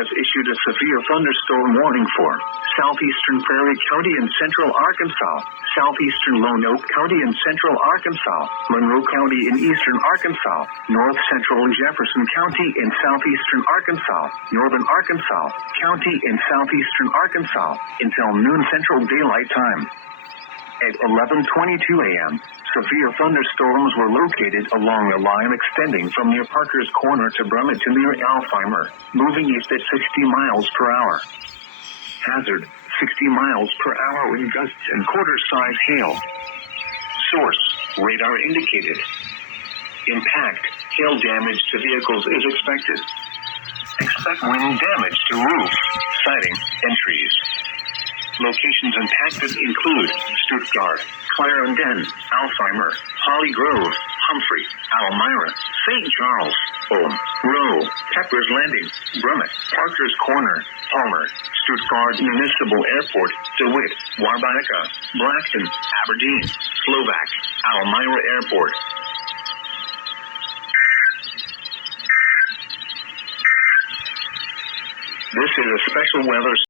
has issued a severe thunderstorm warning for southeastern Prairie County and central Arkansas, southeastern Lone Oak County and central Arkansas, Monroe County in eastern Arkansas, north central Jefferson County in southeastern Arkansas, northern Arkansas County in southeastern Arkansas, until noon Central Daylight Time. At 11:22 a.m., severe thunderstorms were located along a line extending from near Parker's Corner to Brummett to near Alfheimer, moving east at 60 miles per hour. Hazard, 60 miles per hour wind gusts and quarter-size hail. Source, radar indicated. Impact, hail damage to vehicles is expected. Expect wind damage to roofs, siding, and trees. Locations impacted include Stuttgart, Clarendon, Alfheimer, Holly Grove, Humphrey, Almira, St. Charles, Ulm, Rowe, Pepper's Landing, Brummett, Parker's Corner, Palmer, Stuttgart Municipal Airport, DeWitt, Warbanica, Blackton, Aberdeen, Slovak, Almira Airport. This is a special weather